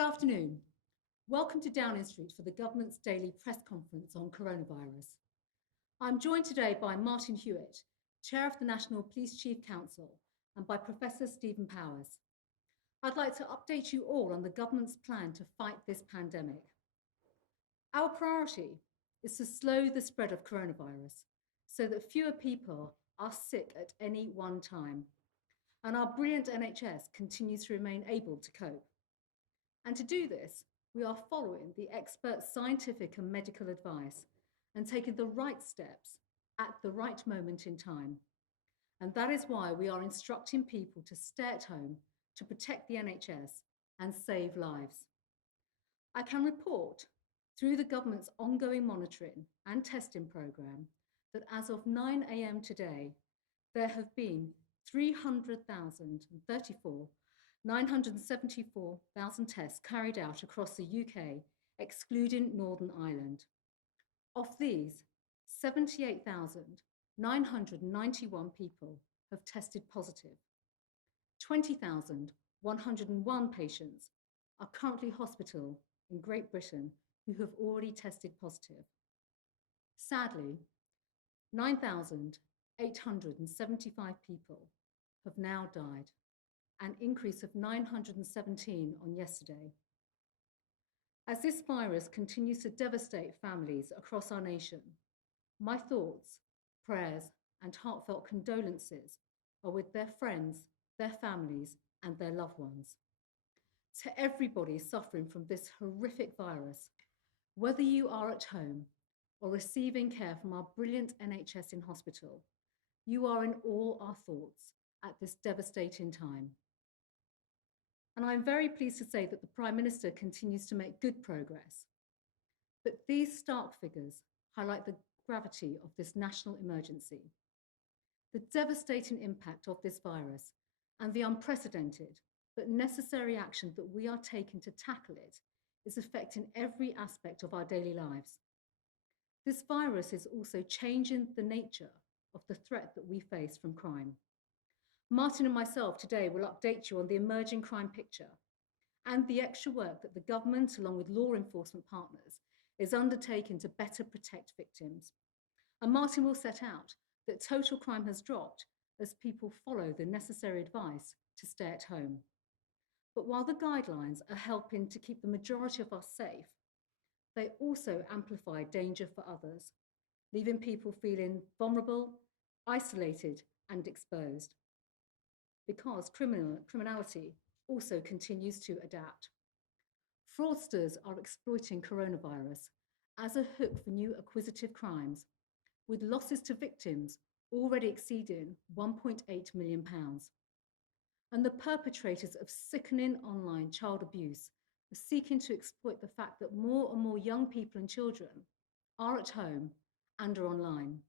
Good afternoon. Welcome to Downing Street for the government's daily press conference on coronavirus. I'm joined today by Martin Hewitt, Chair of the National Police Chief Council, and by Professor Stephen Powers. I'd like to update you all on the government's plan to fight this pandemic. Our priority is to slow the spread of coronavirus so that fewer people are sick at any one time, and our brilliant NHS continues to remain able to cope. And to do this, we are following the expert scientific and medical advice and taking the right steps at the right moment in time. And that is why we are instructing people to stay at home to protect the NHS and save lives. I can report through the government's ongoing monitoring and testing programme that as of 9 a.m. today, there have been 974,000 tests carried out across the UK, excluding Northern Ireland. Of these, 78,991 people have tested positive. 20,101 patients are currently hospital in Great Britain who have already tested positive. Sadly, 9,875 people have now died, an increase of 917 on yesterday. As this virus continues to devastate families across our nation, my thoughts, prayers, and heartfelt condolences are with their friends, their families, and their loved ones. To everybody suffering from this horrific virus, whether you are at home or receiving care from our brilliant NHS in hospital, you are in all our thoughts at this devastating time. And I'm very pleased to say that the Prime Minister continues to make good progress. But these stark figures highlight the gravity of this national emergency. The devastating impact of this virus and the unprecedented but necessary action that we are taking to tackle it is affecting every aspect of our daily lives. This virus is also changing the nature of the threat that we face from crime. Martin and myself today will update you on the emerging crime picture and the extra work that the government, along with law enforcement partners, is undertaking to better protect victims. And Martin will set out that total crime has dropped as people follow the necessary advice to stay at home. But while the guidelines are helping to keep the majority of us safe, they also amplify danger for others, leaving people feeling vulnerable, isolated, and exposed. Because criminality also continues to adapt. Fraudsters are exploiting coronavirus as a hook for new acquisitive crimes, with losses to victims already exceeding £1.8 million. And the perpetrators of sickening online child abuse are seeking to exploit the fact that more and more young people and children are at home and are online.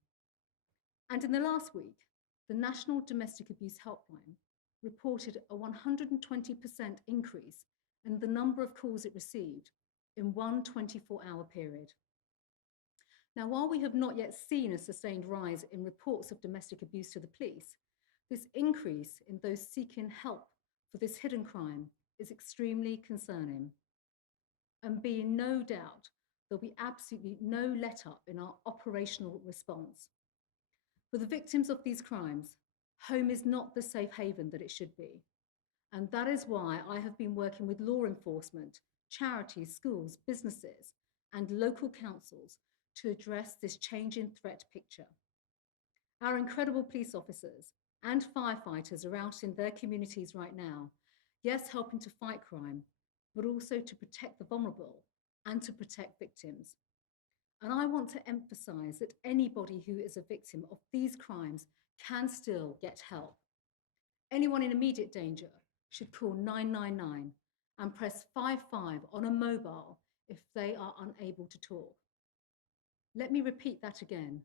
And in the last week, the National Domestic Abuse Helpline reported a 120% increase in the number of calls it received in one 24-hour period. Now, while we have not yet seen a sustained rise in reports of domestic abuse to the police, this increase in those seeking help for this hidden crime is extremely concerning. And be in no doubt, there'll be absolutely no let-up in our operational response. For the victims of these crimes, home is not the safe haven that it should be. And that is why I have been working with law enforcement, charities, schools, businesses, and local councils to address this changing threat picture. Our incredible police officers and firefighters are out in their communities right now, yes, helping to fight crime, but also to protect the vulnerable and to protect victims. And I want to emphasize that anybody who is a victim of these crimes can still get help. Anyone in immediate danger should call 999 and press 55 on a mobile if they are unable to talk. Let me repeat that again.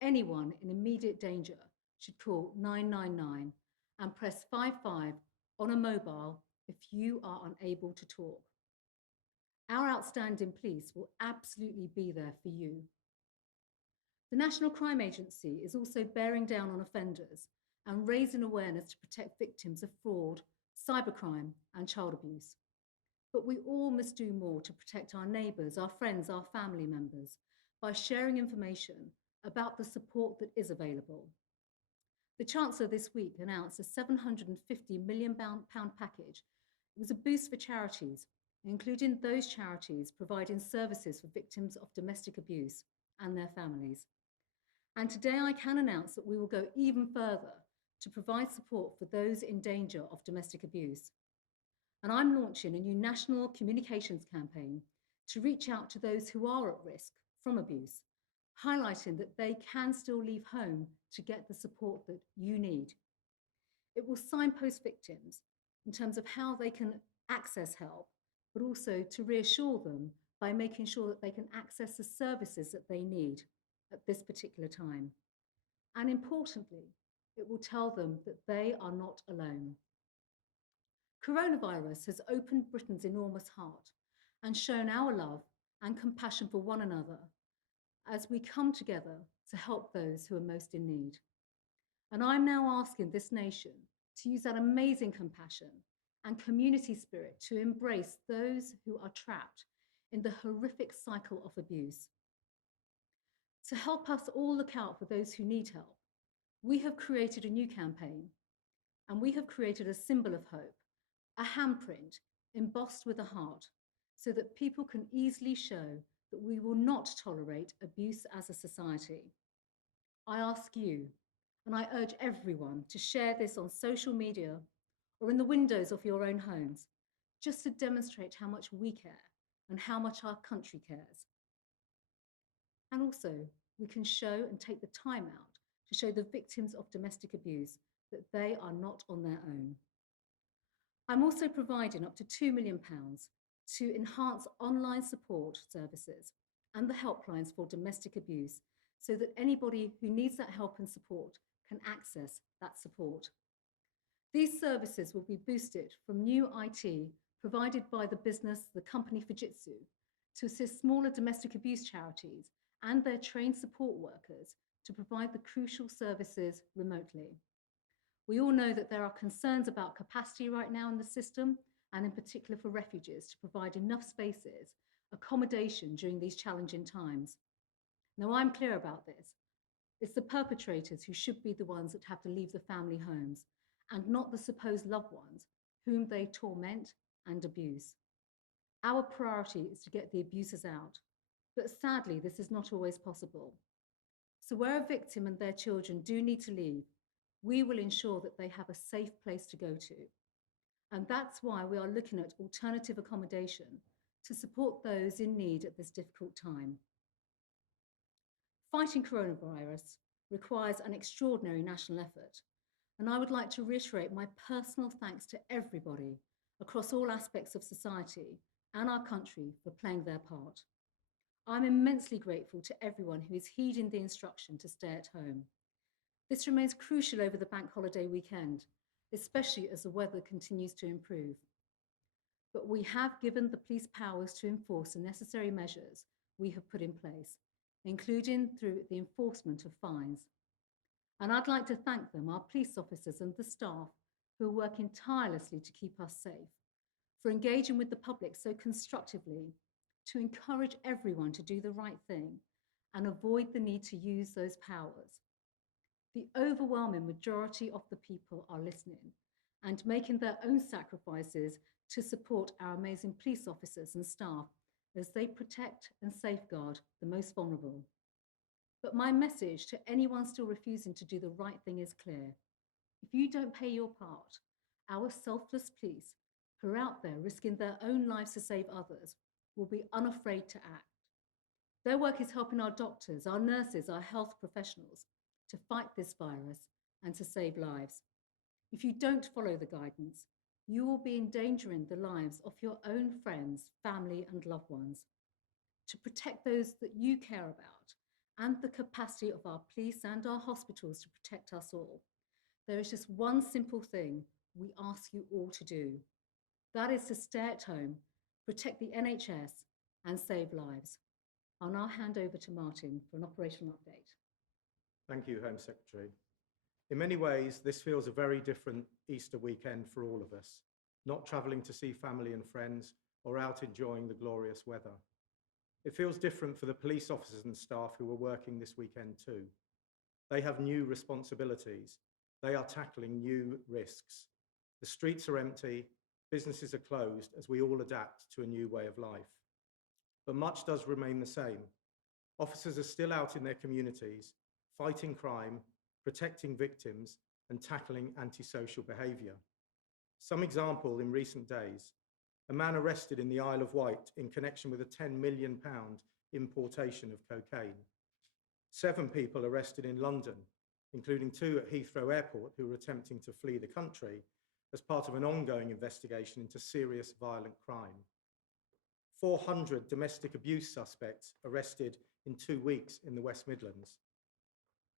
Anyone in immediate danger should call 999 and press 55 on a mobile if you are unable to talk. Our outstanding police will absolutely be there for you. The National Crime Agency is also bearing down on offenders and raising awareness to protect victims of fraud, cybercrime, and child abuse. But we all must do more to protect our neighbours, our friends, our family members by sharing information about the support that is available. The Chancellor this week announced a £750 million package. It was a boost for charities, including those charities providing services for victims of domestic abuse and their families. And today I can announce that we will go even further to provide support for those in danger of domestic abuse. And I'm launching a new national communications campaign to reach out to those who are at risk from abuse, highlighting that they can still leave home to get the support that you need. It will signpost victims in terms of how they can access help, but also to reassure them by making sure that they can access the services that they need at this particular time. And importantly, it will tell them that they are not alone. Coronavirus has opened Britain's enormous heart and shown our love and compassion for one another as we come together to help those who are most in need. And I'm now asking this nation to use that amazing compassion and community spirit to embrace those who are trapped in the horrific cycle of abuse. To help us all look out for those who need help, we have created a new campaign, and we have created a symbol of hope, a handprint embossed with a heart, so that people can easily show that we will not tolerate abuse as a society. I ask you, and I urge everyone to share this on social media or in the windows of your own homes, just to demonstrate how much we care and how much our country cares. And also, we can show and take the time out to show the victims of domestic abuse that they are not on their own. I'm also providing up to £2 million to enhance online support services and the helplines for domestic abuse so that anybody who needs that help and support can access that support. These services will be boosted from new IT provided by the business, the company Fujitsu, to assist smaller domestic abuse charities and their trained support workers to provide the crucial services remotely. We all know that there are concerns about capacity right now in the system, and in particular for refugees, to provide enough spaces, accommodation during these challenging times. Now, I'm clear about this. It's the perpetrators who should be the ones that have to leave the family homes, and not the supposed loved ones whom they torment and abuse. Our priority is to get the abusers out, but sadly, this is not always possible. So where a victim and their children do need to leave, we will ensure that they have a safe place to go to. And that's why we are looking at alternative accommodation to support those in need at this difficult time. Fighting coronavirus requires an extraordinary national effort, and I would like to reiterate my personal thanks to everybody across all aspects of society and our country for playing their part. I'm immensely grateful to everyone who is heeding the instruction to stay at home. This remains crucial over the bank holiday weekend, especially as the weather continues to improve. But we have given the police powers to enforce the necessary measures we have put in place, including through the enforcement of fines. And I'd like to thank them, our police officers and the staff who are working tirelessly to keep us safe, for engaging with the public so constructively to encourage everyone to do the right thing and avoid the need to use those powers. The overwhelming majority of the people are listening and making their own sacrifices to support our amazing police officers and staff as they protect and safeguard the most vulnerable. But my message to anyone still refusing to do the right thing is clear. If you don't play your part, our selfless police, who are out there risking their own lives to save others, will be unafraid to act. Their work is helping our doctors, our nurses, our health professionals to fight this virus and to save lives. If you don't follow the guidance, you will be endangering the lives of your own friends, family, and loved ones. To protect those that you care about and the capacity of our police and our hospitals to protect us all, there is just one simple thing we ask you all to do. That is to stay at home, protect the NHS, and save lives. I'll now hand over to Martin for an operational update. Thank you, Home Secretary. In many ways, this feels a very different Easter weekend for all of us. Not travelling to see family and friends or out enjoying the glorious weather. It feels different for the police officers and staff who are working this weekend too. They have new responsibilities. They are tackling new risks. The streets are empty, businesses are closed as we all adapt to a new way of life. But much does remain the same. Officers are still out in their communities, fighting crime, protecting victims, and tackling antisocial behaviour. Some example in recent days: a man arrested in the Isle of Wight in connection with a £10 million importation of cocaine. 7 people arrested in London, including 2 at Heathrow Airport who were attempting to flee the country as part of an ongoing investigation into serious violent crime. 400 domestic abuse suspects arrested in 2 weeks in the West Midlands.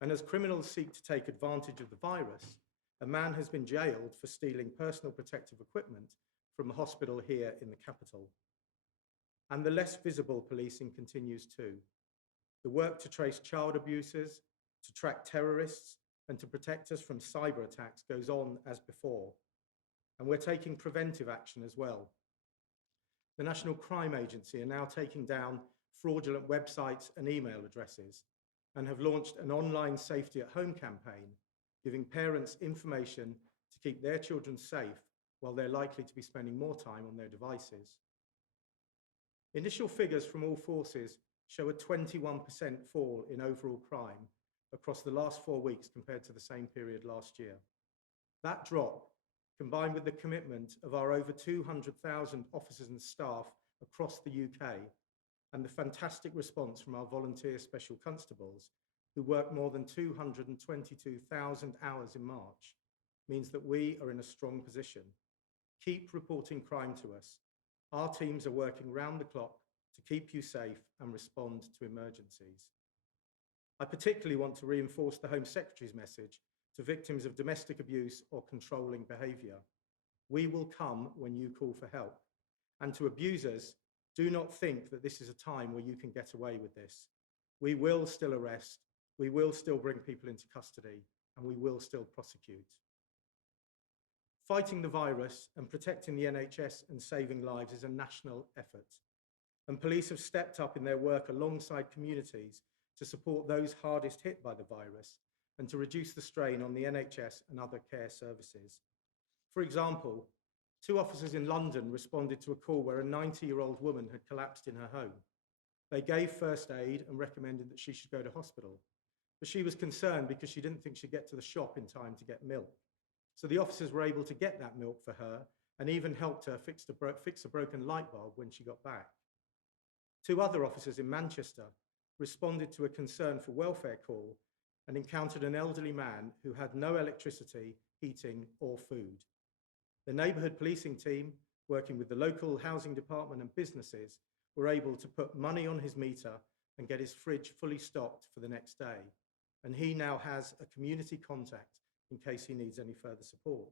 And as criminals seek to take advantage of the virus, a man has been jailed for stealing personal protective equipment from a hospital here in the capital. And the less visible policing continues too. The work to trace child abusers, to track terrorists, and to protect us from cyber attacks goes on as before. And we're taking preventive action as well. The National Crime Agency are now taking down fraudulent websites and email addresses and have launched an online safety at home campaign, giving parents information to keep their children safe while they're likely to be spending more time on their devices. Initial figures from all forces show a 21% fall in overall crime across the last 4 weeks compared to the same period last year. That drop, combined with the commitment of our over 200,000 officers and staff across the UK, and the fantastic response from our volunteer special constables, who worked more than 222,000 hours in March, means that we are in a strong position. Keep reporting crime to us. Our teams are working round the clock to keep you safe and respond to emergencies. I particularly want to reinforce the Home Secretary's message to victims of domestic abuse or controlling behaviour. We will come when you call for help. And to abusers, do not think that this is a time where you can get away with this. We will still arrest, we will still bring people into custody, and we will still prosecute. Fighting the virus and protecting the NHS and saving lives is a national effort. And police have stepped up in their work alongside communities to support those hardest hit by the virus and to reduce the strain on the NHS and other care services. For example, 2 officers in London responded to a call where a 90-year-old woman had collapsed in her home. They gave first aid and recommended that she should go to hospital. But she was concerned because she didn't think she'd get to the shop in time to get milk. So the officers were able to get that milk for her and even helped her fix a broken light bulb when she got back. 2 other officers in Manchester responded to a concern for welfare call and encountered an elderly man who had no electricity, heating or food. The neighbourhood policing team, working with the local housing department and businesses, were able to put money on his meter and get his fridge fully stocked for the next day. And he now has a community contact in case he needs any further support.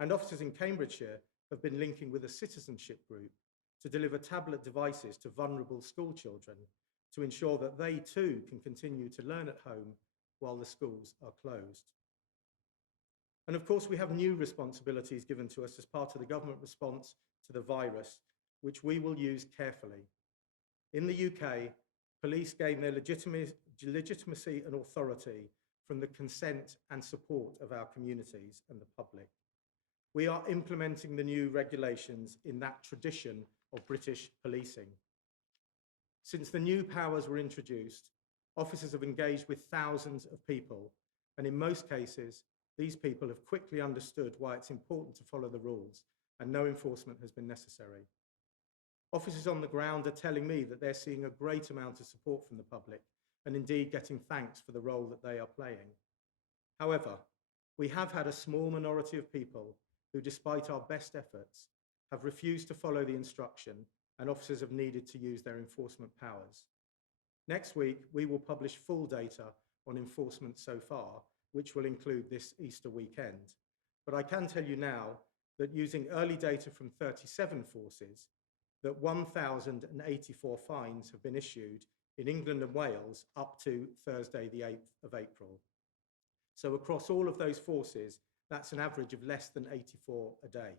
And officers in Cambridgeshire have been linking with a citizenship group to deliver tablet devices to vulnerable school children to ensure that they too can continue to learn at home while the schools are closed. And of course, we have new responsibilities given to us as part of the government response to the virus, which we will use carefully. In the UK, police gain their legitimacy and authority from the consent and support of our communities and the public. We are implementing the new regulations in that tradition of British policing. Since the new powers were introduced, officers have engaged with thousands of people, and in most cases, these people have quickly understood why it's important to follow the rules, and no enforcement has been necessary. Officers on the ground are telling me that they're seeing a great amount of support from the public, and indeed getting thanks for the role that they are playing. However, we have had a small minority of people who, despite our best efforts, have refused to follow the instruction, and officers have needed to use their enforcement powers. Next week, we will publish full data on enforcement so far, which will include this Easter weekend. But I can tell you now that using early data from 37 forces, that 1,084 fines have been issued in England and Wales up to Thursday, the 8th of April. So across all of those forces, that's an average of less than 84 a day.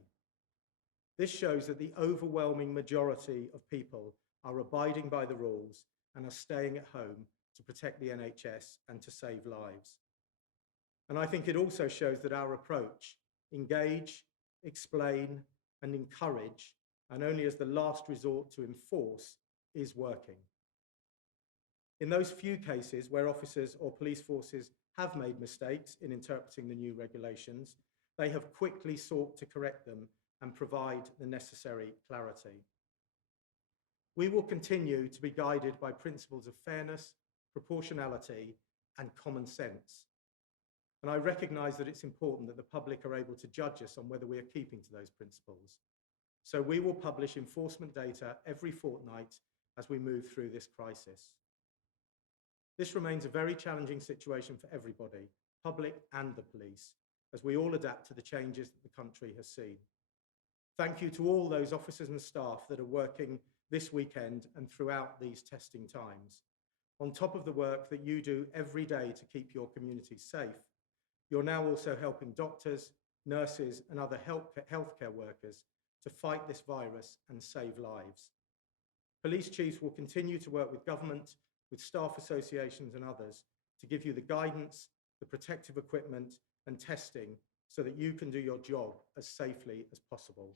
This shows that the overwhelming majority of people are abiding by the rules and are staying at home to protect the NHS and to save lives. And I think it also shows that our approach, engage, explain, and encourage, and only as the last resort to enforce, is working. In those few cases where officers or police forces have made mistakes in interpreting the new regulations, they have quickly sought to correct them and provide the necessary clarity. We will continue to be guided by principles of fairness, proportionality, and common sense. And I recognise that it's important that the public are able to judge us on whether we are keeping to those principles. So we will publish enforcement data every fortnight as we move through this crisis. This remains a very challenging situation for everybody, public and the police, as we all adapt to the changes that the country has seen. Thank you to all those officers and staff that are working this weekend and throughout these testing times. On top of the work that you do every day to keep your communities safe, you're now also helping doctors, nurses, and other healthcare workers to fight this virus and save lives. Police chiefs will continue to work with government, with staff associations and others to give you the guidance, the protective equipment and testing so that you can do your job as safely as possible.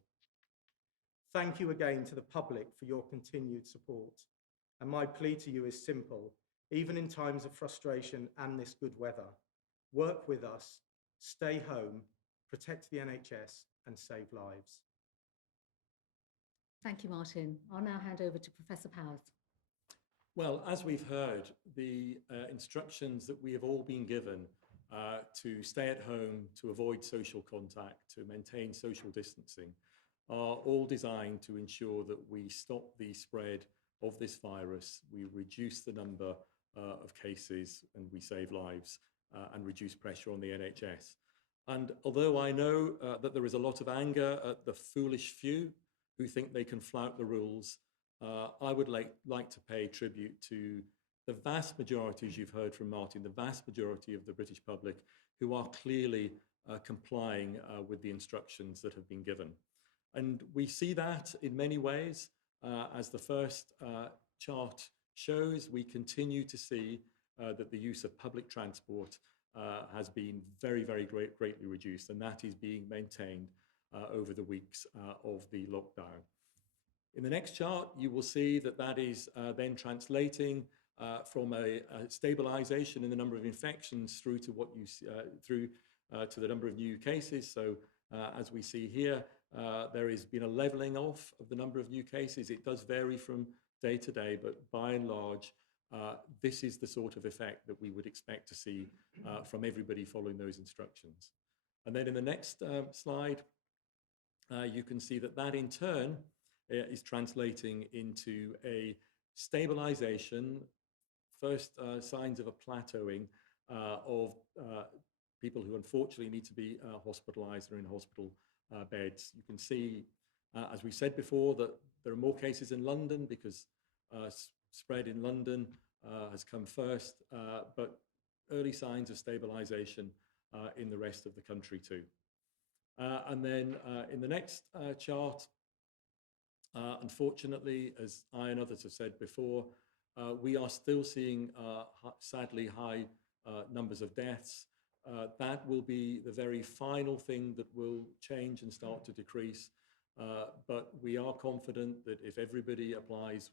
Thank you again to the public for your continued support. And my plea to you is simple, even in times of frustration and this good weather. Work with us, stay home, protect the NHS and save lives. Thank you, Martin. I'll now hand over to Professor Powers. Well, as we've heard, the instructions that we have all been given to stay at home, to avoid social contact, to maintain social distancing, are all designed to ensure that we stop the spread of this virus, we reduce the number of cases, and we save lives and reduce pressure on the NHS. And although I know that there is a lot of anger at the foolish few who think they can flout the rules, I would like to pay tribute to the vast majority, as you've heard from Martin, the vast majority of the British public who are clearly complying with the instructions that have been given. And we see that in many ways. As the first chart shows, we continue to see that the use of public transport has been very greatly reduced, and that is being maintained over the weeks of the lockdown. In the next chart, you will see that that is then translating from a stabilization in the number of infections through to what you see, to the number of new cases. So as we see here, there has been a leveling off of the number of new cases. It does vary from day to day, but by and large, this is the sort of effect that we would expect to see from everybody following those instructions. And then in the next slide, you can see that that in turn is translating into a stabilization, first signs of a plateauing of people who unfortunately need to be hospitalized or in hospital beds. You can see, as we said before, that there are more cases in London because spread in London has come first, but early signs of stabilization in the rest of the country too. And then in the next chart, unfortunately, as I and others have said before, we are still seeing sadly high numbers of deaths. That will be the very final thing that will change and start to decrease. But we are confident that if everybody applies,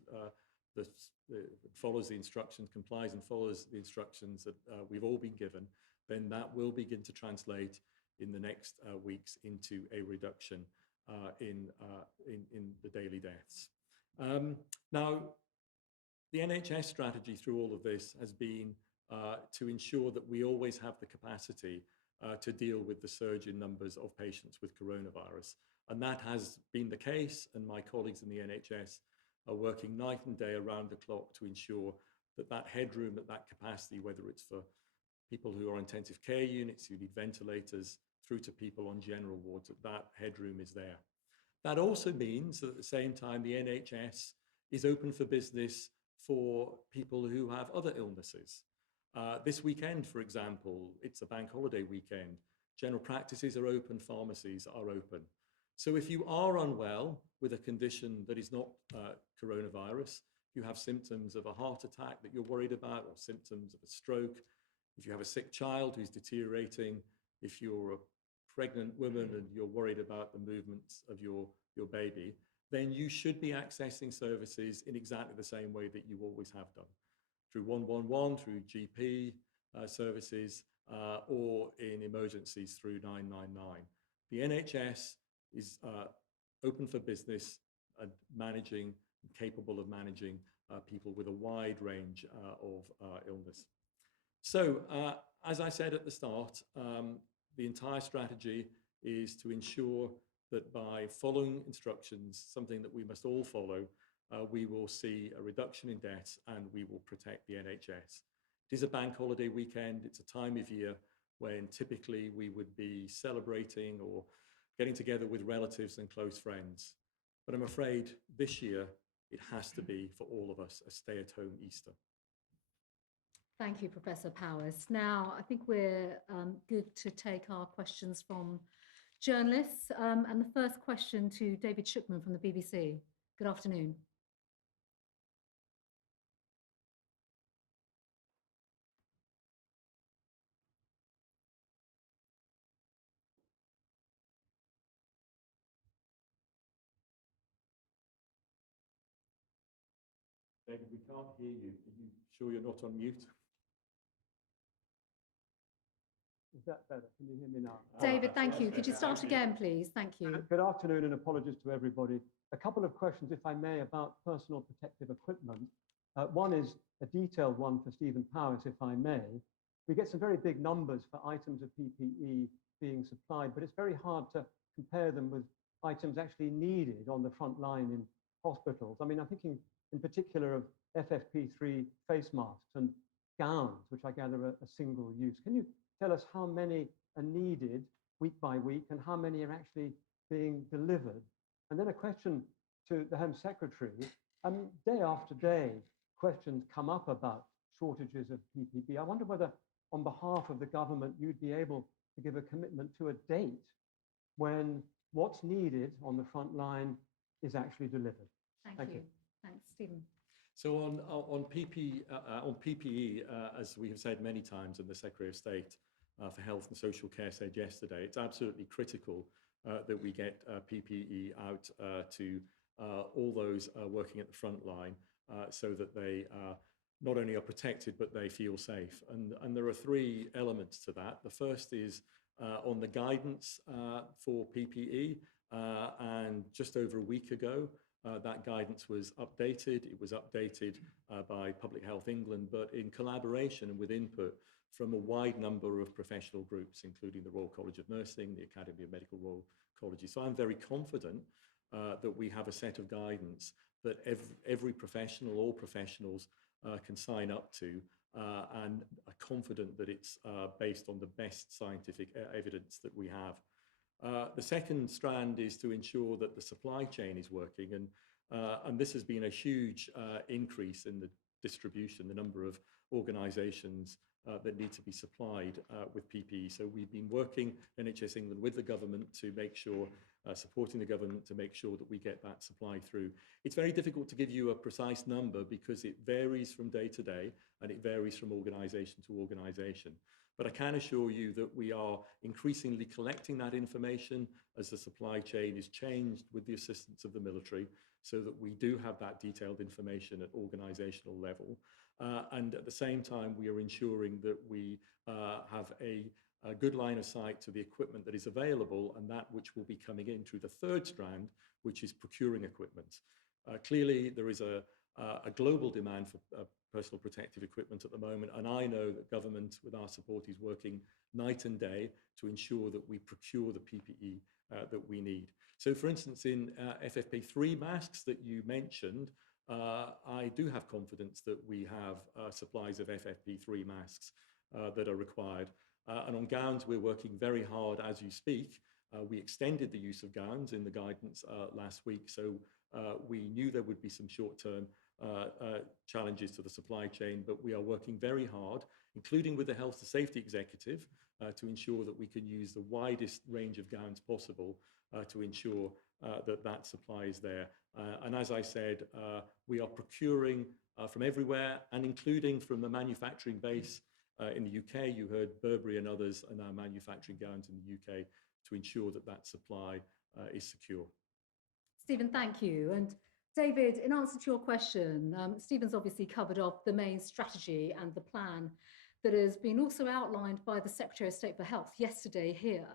follows the instructions, complies and follows the instructions that we've all been given, then that will begin to translate in the next weeks into a reduction in the daily deaths. Now, the NHS strategy through all of this has been to ensure that we always have the capacity to deal with the surge in numbers of patients with coronavirus. And that has been the case, and my colleagues in the NHS are working night and day around the clock to ensure that that headroom, that capacity, whether it's for people who are intensive care units, who need ventilators, through to people on general wards, that headroom is there. That also means that at the same time, the NHS is open for business for people who have other illnesses. This weekend, for example, it's a bank holiday weekend. General practices are open, pharmacies are open. So if you are unwell with a condition that is not coronavirus, you have symptoms of a heart attack that you're worried about, or symptoms of a stroke, if you have a sick child who's deteriorating, if you're a pregnant woman and you're worried about the movements of your baby, then you should be accessing services in exactly the same way that you always have done, through 111, through GP services, or in emergencies through 999. The NHS is open for business and managing, capable of managing people with a wide range of illness. So, as I said at the start, the entire strategy is to ensure that by following instructions, something that we must all follow, we will see a reduction in deaths and we will protect the NHS. It is a bank holiday weekend. It's a time of year when typically we would be celebrating or getting together with relatives and close friends. But I'm afraid this year it has to be, for all of us, a stay-at-home Easter. Thank you, Professor Powers. Now, I think we're good to take our questions from journalists. And the first question to David Shookman from the BBC. Good afternoon. David, we can't hear you. Are you sure you're not on mute? Is that better? Can you hear me now? David, thank you. Could you start again, please? Thank you. Good afternoon and apologies to everybody. A couple of questions, if I may, about personal protective equipment. One is a detailed one for Stephen Powers, if I may. We get some very big numbers for items of PPE being supplied, but it's very hard to compare them with items actually needed on the front line in hospitals. I mean, I'm thinking in particular of FFP3 face masks and gowns, which I gather are single use. Can you tell us how many are needed week by week and how many are actually being delivered? And then a question to the Home Secretary. Day after day, questions come up about shortages of PPE. I wonder whether, on behalf of the government, you'd be able to give a commitment to a date when what's needed on the front line is actually delivered. Thank you. Thanks, Stephen. So on PPE, as we have said many times, and the Secretary of State for Health and Social Care said yesterday, it's absolutely critical that we get PPE out to all those working at the front line so that they not only are protected, but they feel safe. And there are three elements to that. The first is on the guidance for PPE, and just over a week ago, that guidance was updated. It was updated by Public Health England, but in collaboration and with input from a wide number of professional groups, including the Royal College of Nursing, the Academy of Medical Royal Colleges. So I'm very confident that we have a set of guidance that every professional, all professionals can sign up to, and are confident that it's based on the best scientific evidence that we have. The second strand is to ensure that the supply chain is working, and this has been a huge increase in the distribution, the number of organisations that need to be supplied with PPE. So we've been working, NHS England, with the government to make sure, supporting the government to make sure that we get that supply through. It's very difficult to give you a precise number because it varies from day to day and it varies from organisation to organisation. But I can assure you that we are increasingly collecting that information as the supply chain is changed with the assistance of the military, so that we do have that detailed information at organisational level. And at the same time, we are ensuring that we have a good line of sight to the equipment that is available and that which will be coming in through the third strand, which is procuring equipment. Clearly, there is a global demand for personal protective equipment at the moment, and I know that government, with our support, is working night and day to ensure that we procure the PPE that we need. So, for instance, in FFP3 masks that you mentioned, I do have confidence that we have supplies of FFP3 masks that are required. And on gowns, we're working very hard as you speak. We extended the use of gowns in the guidance last week, so we knew there would be some short-term challenges to the supply chain, but we are working very hard, including with the Health and Safety Executive, to ensure that we can use the widest range of gowns possible to ensure that supply is there. And as I said, we are procuring from everywhere, and including from the manufacturing base in the UK. You heard Burberry and others are now manufacturing gowns in the UK to ensure that supply is secure. Stephen, thank you. And David, in answer to your question, Stephen's obviously covered off the main strategy and the plan that has been also outlined by the Secretary of State for Health yesterday here,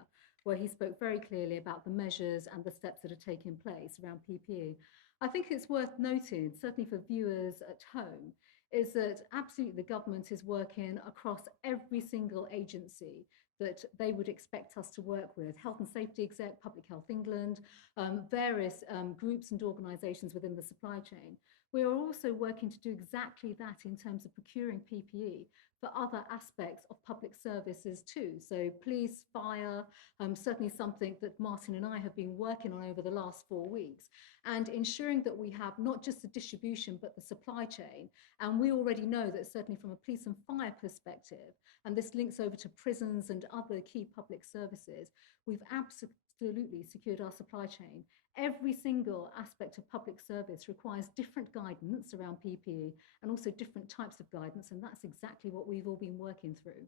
where he spoke very clearly about the measures and the steps that are taking place around PPE. I think it's worth noting, certainly for viewers at home, is that absolutely the government is working across every single agency that they would expect us to work with: Health and Safety Exec, Public Health England, various groups and organisations within the supply chain. We are also working to do exactly that in terms of procuring PPE for other aspects of public services too. So police, fire, certainly something that Martin and I have been working on over the last 4 weeks, and ensuring that we have not just the distribution but the supply chain. And we already know that certainly from a police and fire perspective, and this links over to prisons and other key public services, we've absolutely secured our supply chain. Every single aspect of public service requires different guidance around PPE and also different types of guidance, and that's exactly what we've all been working through.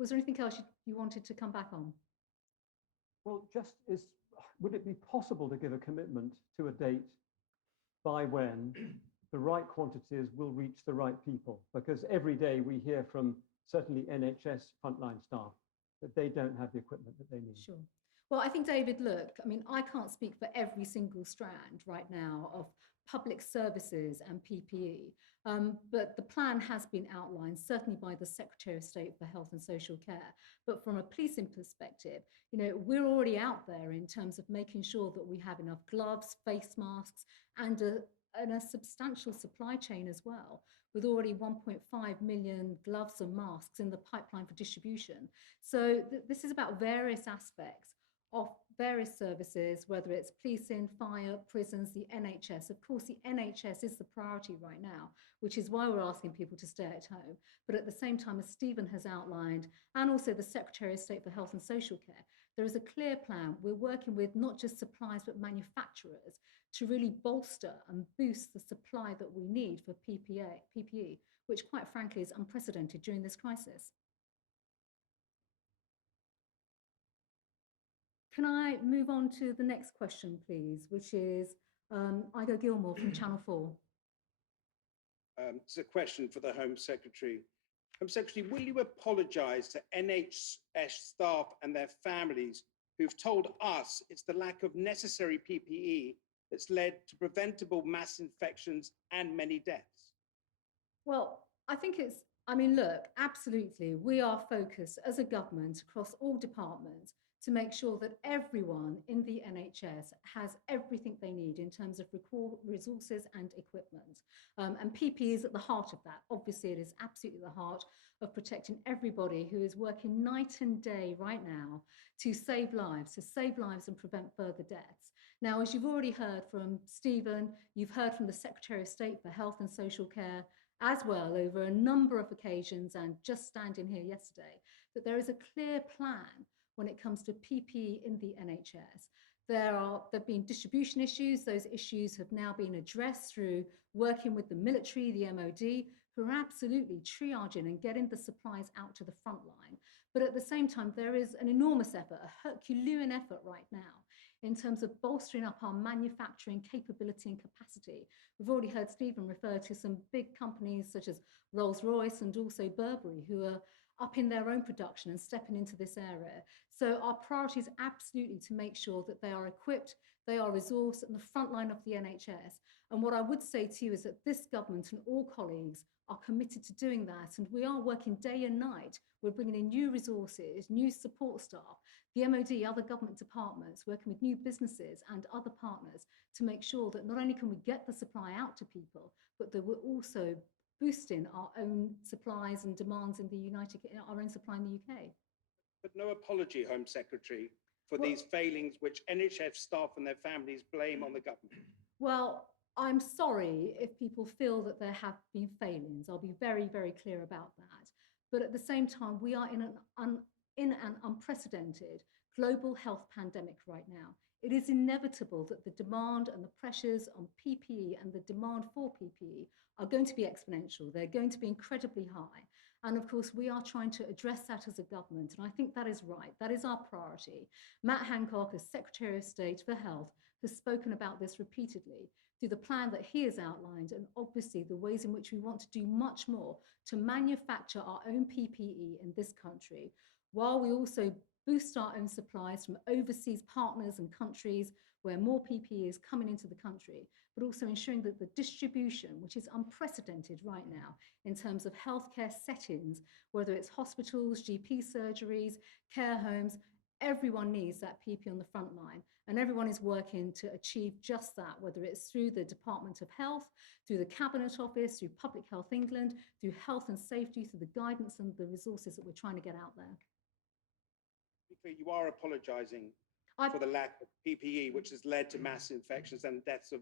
Was there anything else you wanted to come back on? Well, would it be possible to give a commitment to a date by when the right quantities will reach the right people? Because every day we hear from certainly NHS frontline staff that they don't have the equipment that they need. Sure. Well, I think, David, look, I mean, I can't speak for every single strand right now of public services and PPE, but the plan has been outlined, certainly by the Secretary of State for Health and Social Care. But from a policing perspective, you know, we're already out there in terms of making sure that we have enough gloves, face masks, and a substantial supply chain as well, with already 1.5 million gloves and masks in the pipeline for distribution. So this is about various aspects of various services, whether it's policing, fire, prisons, the NHS. Of course, the NHS is the priority right now, which is why we're asking people to stay at home. But at the same time, as Stephen has outlined, and also the Secretary of State for Health and Social Care, there is a clear plan. We're working with not just suppliers, but manufacturers to really bolster and boost the supply that we need for PPE, which quite frankly is unprecedented during this crisis. Can I move on to the next question, please, which is Igo Gilmore from Channel 4. It's a question for the Home Secretary. Home Secretary, will you apologise to NHS staff and their families who've told us it's the lack of necessary PPE that's led to preventable mass infections and many deaths? Well, I mean, look, absolutely, we are focused as a government across all departments to make sure that everyone in the NHS has everything they need in terms of resources and equipment. And PPE is at the heart of that. Obviously, it is absolutely the heart of protecting everybody who is working night and day right now to save lives and prevent further deaths. Now, as you've already heard from Stephen, you've heard from the Secretary of State for Health and Social Care as well over a number of occasions, and just standing here yesterday, that there is a clear plan when it comes to PPE in the NHS. There have been distribution issues. Those issues have now been addressed through working with the military, the MOD, who are absolutely triaging and getting the supplies out to the front line. But at the same time, there is an enormous effort, a Herculean effort right now, in terms of bolstering up our manufacturing capability and capacity. We've already heard Stephen refer to some big companies such as Rolls-Royce and also Burberry, who are upping their own production and stepping into this area. So our priority is absolutely to make sure that they are equipped, they are resourced in the front line of the NHS. And what I would say to you is that this government and all colleagues are committed to doing that. And we are working day and night. We're bringing in new resources, new support staff, the MOD, other government departments, working with new businesses and other partners to make sure that not only can we get the supply out to people, but that we're also boosting our own supplies and demands in our own supply in the UK. But no apology, Home Secretary, for these failings which NHS staff and their families blame on the government. Well, I'm sorry if people feel that there have been failings. I'll be very, very clear about that. But at the same time, we are in an unprecedented global health pandemic right now. It is inevitable that the demand and the pressures on PPE and the demand for PPE are going to be exponential. They're going to be incredibly high. And of course, we are trying to address that as a government. And I think that is right. That is our priority. Matt Hancock, as Secretary of State for Health, has spoken about this repeatedly through the plan that he has outlined, and obviously the ways in which we want to do much more to manufacture our own PPE in this country, while we also boost our own supplies from overseas partners and countries where more PPE is coming into the country, but also ensuring that the distribution, which is unprecedented right now in terms of healthcare settings, whether it's hospitals, GP surgeries, care homes, everyone needs that PPE on the front line. And everyone is working to achieve just that, whether it's through the Department of Health, through the Cabinet Office, through Public Health England, through health and safety, through the guidance and the resources that we're trying to get out there. You are apologising for the lack of PPE, which has led to mass infections and deaths of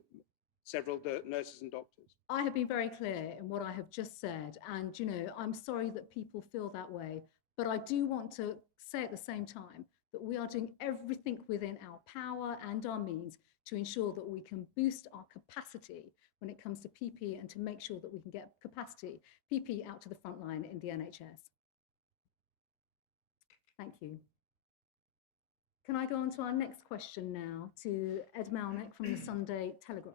several nurses and doctors. I have been very clear in what I have just said, and I'm sorry that people feel that way, but I do want to say at the same time that we are doing everything within our power and our means to ensure that we can boost our capacity when it comes to PPE and to make sure that we can get capacity, PPE out to the front line in the NHS. Thank you. Can I go on to our next question now to Ed Malnick from the Sunday Telegraph?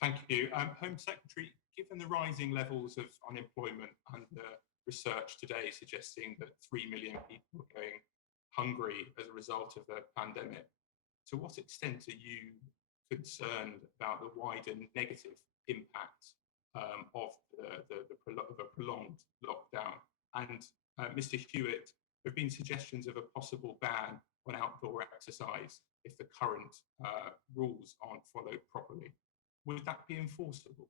Thank you. Home Secretary, given the rising levels of unemployment and the research today suggesting that 3 million people are going hungry as a result of the pandemic, to what extent are you concerned about the wider negative impact of a prolonged lockdown? And Mr. Hewitt, there have been suggestions of a possible ban on outdoor exercise if the current rules aren't followed properly. Would that be enforceable?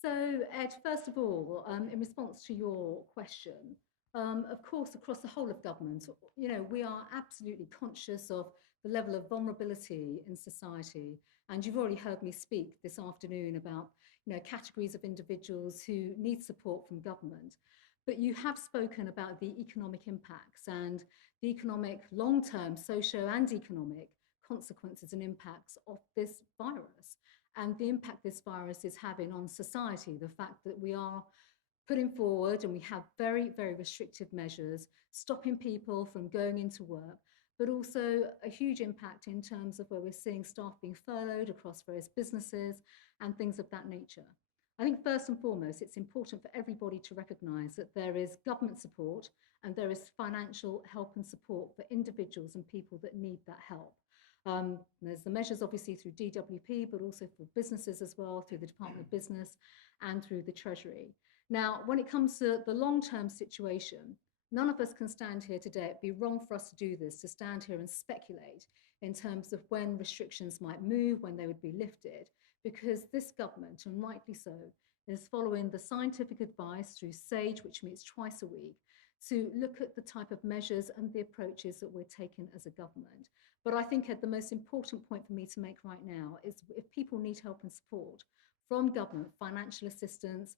So, Ed, first of all, in response to your question, of course, across the whole of government, we are absolutely conscious of the level of vulnerability in society. And you've already heard me speak this afternoon about, categories of individuals who need support from government. But you have spoken about the economic impacts and the economic long-term socio and economic consequences and impacts of this virus, and the impact this virus is having on society. The fact that we are putting forward and we have very, very restrictive measures, stopping people from going into work, but also a huge impact in terms of where we're seeing staff being furloughed across various businesses and things of that nature. I think first and foremost, it's important for everybody to recognise that there is government support and there is financial help and support for individuals and people that need that help. There's the measures obviously through DWP, but also for businesses as well, through the Department of Business and through the Treasury. Now, when it comes to the long-term situation, none of us can stand here today. It'd be wrong for us to do this, to stand here and speculate in terms of when restrictions might move, when they would be lifted, because this government, and rightly so, is following the scientific advice through SAGE, which meets twice a week, to look at the type of measures and the approaches that we're taking as a government. But I think the most important point for me to make right now is if people need help and support from government, financial assistance,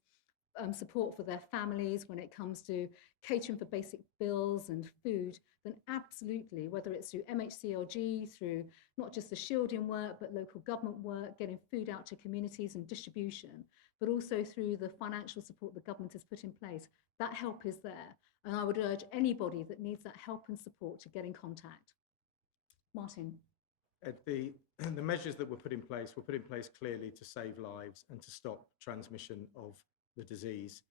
support for their families when it comes to catering for basic bills and food, then absolutely, whether it's through MHCLG, through not just the shielding work, but local government work, getting food out to communities and distribution, but also through the financial support the government has put in place, that help is there. And I would urge anybody that needs that help and support to get in contact. Martin. The measures that were put in place clearly to save lives and to stop transmission of the disease.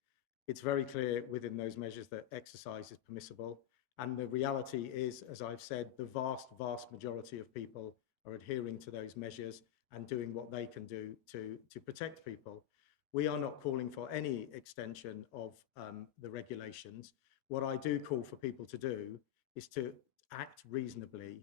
It's very clear within those measures that exercise is permissible. And the reality is, as I've said, the vast, vast majority of people are adhering to those measures and doing what they can do to protect people. We are not calling for any extension of the regulations. What I do call for people to do is to act reasonably.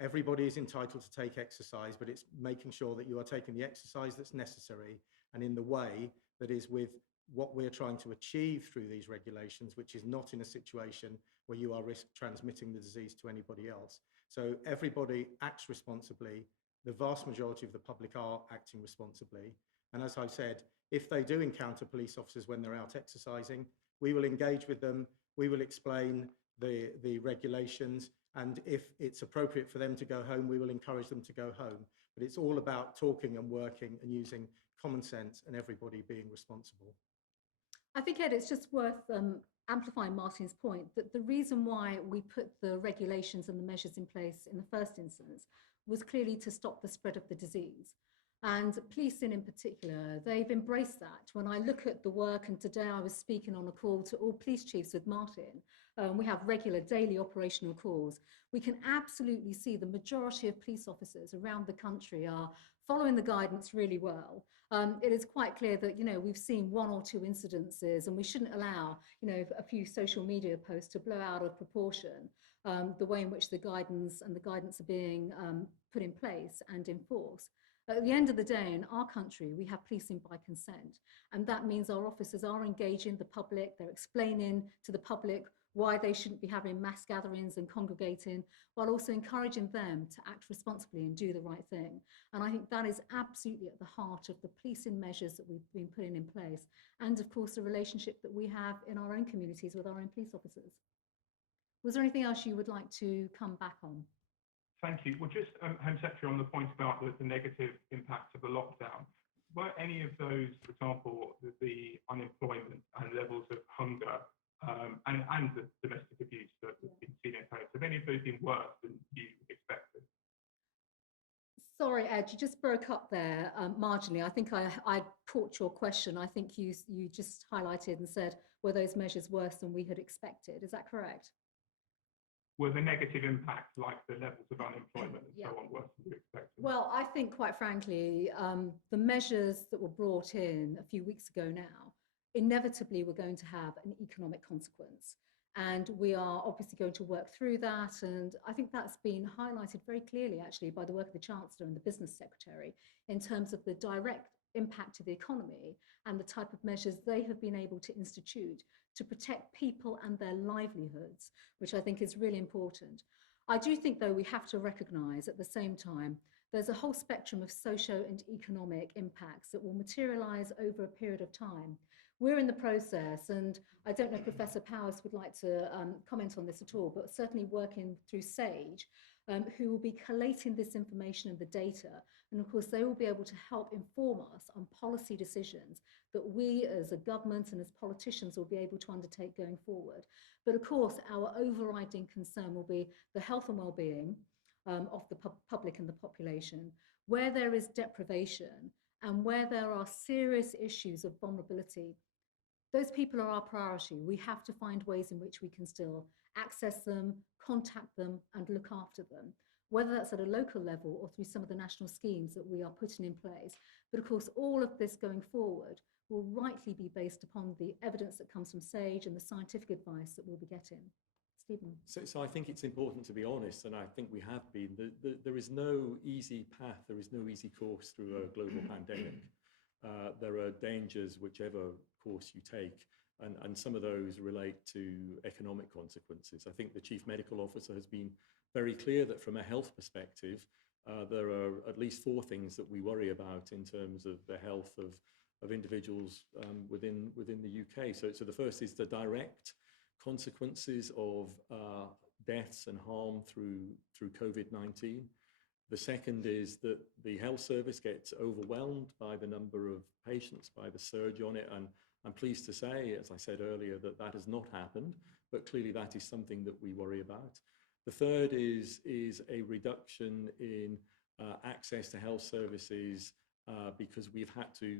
Everybody is entitled to take exercise, but it's making sure that you are taking the exercise that's necessary and in the way that is with what we're trying to achieve through these regulations, which is not in a situation where you are transmitting the disease to anybody else. So everybody acts responsibly. The vast majority of the public are acting responsibly. And as I've said, if they do encounter police officers when they're out exercising, we will engage with them. We will explain the regulations. And if it's appropriate for them to go home, we will encourage them to go home. But it's all about talking and working and using common sense and everybody being responsible. I think, Ed, it's just worth amplifying Martin's point that the reason why we put the regulations and the measures in place in the first instance was clearly to stop the spread of the disease. And policing in particular, they've embraced that. When I look at the work, and today I was speaking on a call to all police chiefs with Martin, we have regular daily operational calls. We can absolutely see the majority of police officers around the country are following the guidance really well. It is quite clear that, we've seen one or two incidences, and we shouldn't allow, a few social media posts to blow out of proportion the way in which the guidance are being put in place and enforced. At the end of the day, in our country, we have policing by consent, and that means our officers are engaging the public, they're explaining to the public why they shouldn't be having mass gatherings and congregating, while also encouraging them to act responsibly and do the right thing. And I think that is absolutely at the heart of the policing measures that we've been putting in place, and of course the relationship that we have in our own communities with our own police officers. Was there anything else you would like to come back on? Thank you. Well, just Home Secretary, on the point about the negative impact of the lockdown, were any of those, for example, the unemployment and levels of hunger and the domestic abuse that has been seen at home, have any of those been worse than you expected? Sorry, Ed, you just broke up there marginally. I think I caught your question. I think you just highlighted and said, were those measures worse than we had expected? Is that correct? Were the negative impacts, like the levels of unemployment and so on, worse than you expected? Well, I think, quite frankly, the measures that were brought in a few weeks ago now inevitably were going to have an economic consequence. And we are obviously going to work through that. And I think that's been highlighted very clearly, actually, by the work of the Chancellor and the Business Secretary in terms of the direct impact to the economy and the type of measures they have been able to institute to protect people and their livelihoods, which I think is really important. I do think, though, we have to recognise at the same time there's a whole spectrum of socio and economic impacts that will materialise over a period of time. We're in the process, and I don't know if Professor Powers would like to comment on this at all, but certainly working through SAGE, who will be collating this information and the data. And of course, they will be able to help inform us on policy decisions that we as a government and as politicians will be able to undertake going forward. But of course, our overriding concern will be the health and well-being of the public and the population, where there is deprivation and where there are serious issues of vulnerability. Those people are our priority. We have to find ways in which we can still access them, contact them, and look after them, whether that's at a local level or through some of the national schemes that we are putting in place. But of course, all of this going forward will rightly be based upon the evidence that comes from SAGE and the scientific advice that we'll be getting. Stephen. So I think it's important to be honest, and I think we have been. There is no easy path, there is no easy course through a global pandemic. There are dangers whichever course you take, and some of those relate to economic consequences. I think the Chief Medical Officer has been very clear that from a health perspective, there are at least 4 things that we worry about in terms of the health of individuals within the UK. So the first is the direct consequences of deaths and harm through COVID-19. The second is that the health service gets overwhelmed by the number of patients, by the surge on it. And I'm pleased to say, as I said earlier, that has not happened, but clearly that is something that we worry about. The third is a reduction in access to health services because we've had to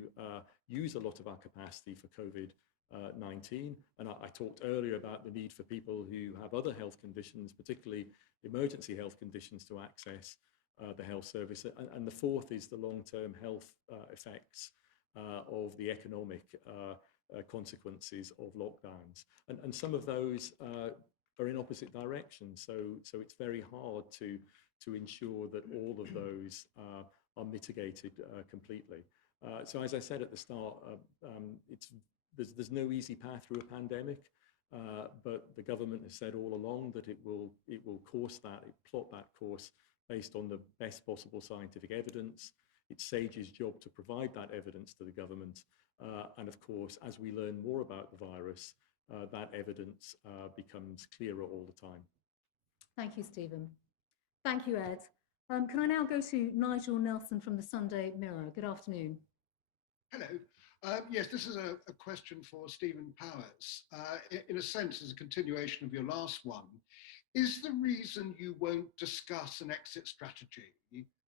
use a lot of our capacity for COVID-19. And I talked earlier about the need for people who have other health conditions, particularly emergency health conditions, to access the health service. And the fourth is the long-term health effects of the economic consequences of lockdowns. And some of those are in opposite directions. So it's very hard to ensure that all of those are mitigated completely. So as I said at the start, there's no easy path through a pandemic, but the government has said all along that it will plot that course based on the best possible scientific evidence. It's SAGE's job to provide that evidence to the government. And of course, as we learn more about the virus, that evidence becomes clearer all the time. Thank you, Stephen. Thank you, Ed. Can I now go to Nigel Nelson from the Sunday Mirror? Good afternoon. Hello. Yes, this is a question for Stephen Powers. In a sense, as a continuation of your last one, is the reason you won't discuss an exit strategy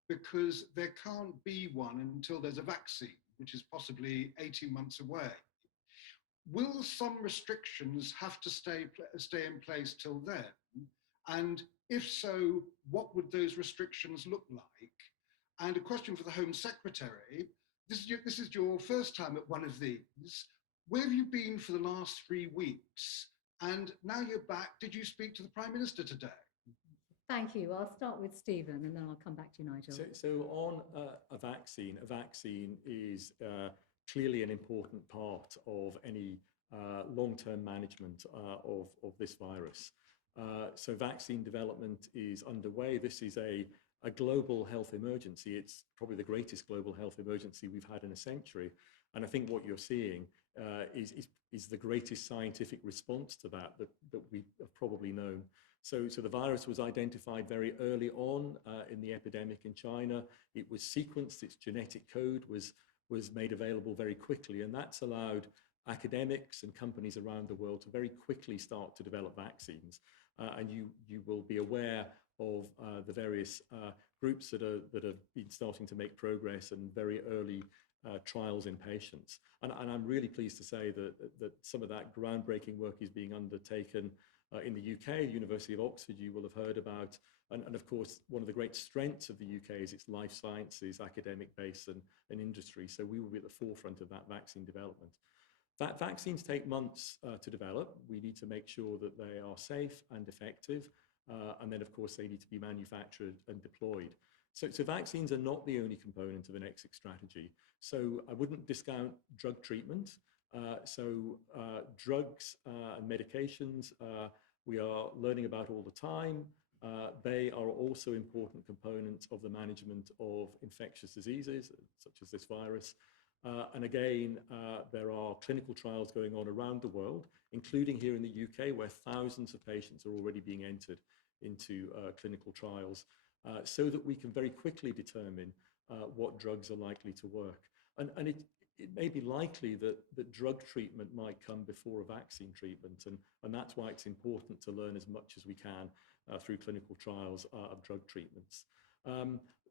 because there can't be one until there's a vaccine, which is possibly 18 months away? Will some restrictions have to stay in place till then? And if so, what would those restrictions look like? And a question for the Home Secretary. This is your first time at one of these. Where have you been for the last 3 weeks? And now you're back. Did you speak to the Prime Minister today? Thank you. I'll start with Stephen and then I'll come back to you, Nigel. So on a vaccine is clearly an important part of any long-term management of this virus. So vaccine development is underway. This is a global health emergency. It's probably the greatest global health emergency we've had in a century. And I think what you're seeing is the greatest scientific response to that we have probably known. So the virus was identified very early on in the epidemic in China. It was sequenced, its genetic code was made available very quickly, and that's allowed academics and companies around the world to very quickly start to develop vaccines. And you will be aware of the various groups that have been starting to make progress and very early trials in patients. And I'm really pleased to say that some of that groundbreaking work is being undertaken in the UK, University of Oxford, you will have heard about. And of course, one of the great strengths of the UK is its life sciences, academic base and industry. So we will be at the forefront of that vaccine development. Vaccines take months to develop. We need to make sure that they are safe and effective. And then, of course, they need to be manufactured and deployed. So vaccines are not the only component of an exit strategy. So I wouldn't discount drug treatment. Drugs and medications we are learning about all the time. They are also important components of the management of infectious diseases, such as this virus. And again, there are clinical trials going on around the world, including here in the UK, where thousands of patients are already being entered into clinical trials, so that we can very quickly determine what drugs are likely to work. And it may be likely that drug treatment might come before a vaccine treatment, and that's why it's important to learn as much as we can through clinical trials of drug treatments.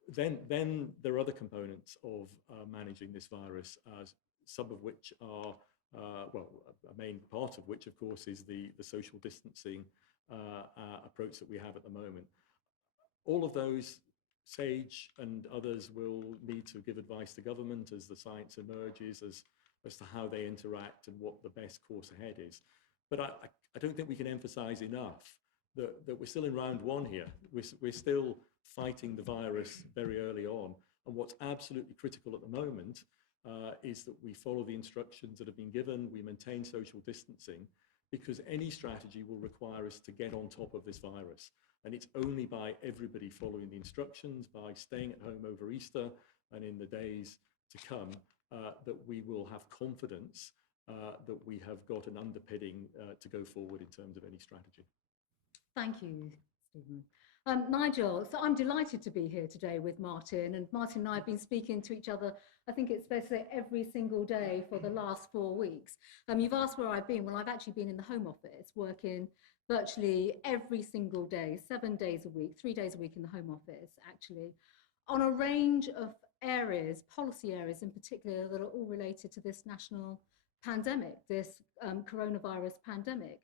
Then there are other components of managing this virus, some of which are, a main part of which, of course, is the social distancing approach that we have at the moment. All of those, SAGE and others will need to give advice to government as the science emerges as to how they interact and what the best course ahead is. But I don't think we can emphasize enough that we're still in round one here. We're still fighting the virus very early on. And what's absolutely critical at the moment is that we follow the instructions that have been given, we maintain social distancing, because any strategy will require us to get on top of this virus. And it's only by everybody following the instructions, by staying at home over Easter and in the days to come, that we will have confidence that we have got an underpinning to go forward in terms of any strategy. Thank you, Stephen. Nigel, so I'm delighted to be here today with Martin, and Martin and I have been speaking to each other, I think it's fair to say, every single day for the last 4 weeks. You've asked where I've been. Well, I've actually been in the Home Office, working virtually every single day, 7 days a week, 3 days a week in the Home Office, actually, on a range of areas, policy areas in particular, that are all related to this national pandemic, this coronavirus pandemic.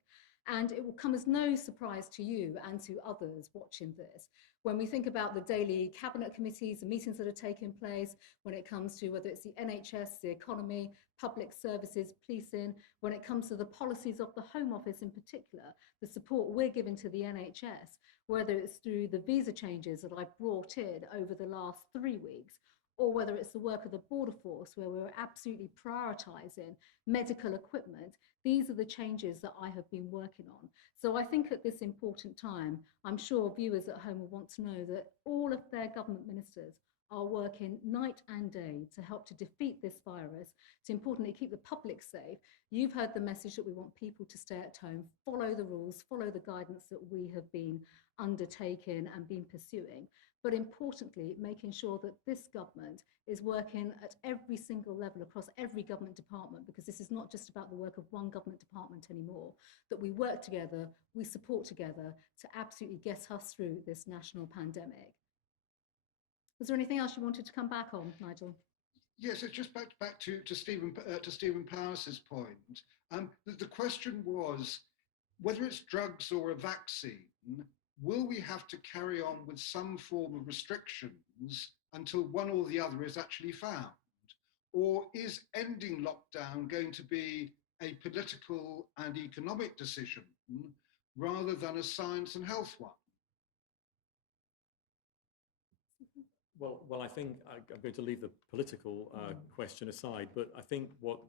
And it will come as no surprise to you and to others watching this when we think about the daily cabinet committees, the meetings that are taking place, when it comes to whether it's the NHS, the economy, public services, policing, when it comes to the policies of the Home Office in particular, the support we're giving to the NHS, whether it's through the visa changes that I've brought in over the last 3 weeks, or whether it's the work of the Border Force, where we're absolutely prioritising medical equipment. These are the changes that I have been working on. So I think at this important time, I'm sure viewers at home will want to know that all of their government ministers are working night and day to help to defeat this virus, to importantly keep the public safe. You've heard the message that we want people to stay at home, follow the rules, follow the guidance that we have been undertaking and been pursuing. But importantly, making sure that this government is working at every single level across every government department, because this is not just about the work of one government department anymore, that we work together, we support together to absolutely get us through this national pandemic. Was there anything else you wanted to come back on, Nigel? Yes, it's just back to Stephen Powers's point. The question was whether it's drugs or a vaccine. Will we have to carry on with some form of restrictions until one or the other is actually found? Or is ending lockdown going to be a political and economic decision rather than a science and health one? Well, I think I'm going to leave the political question aside, but I think what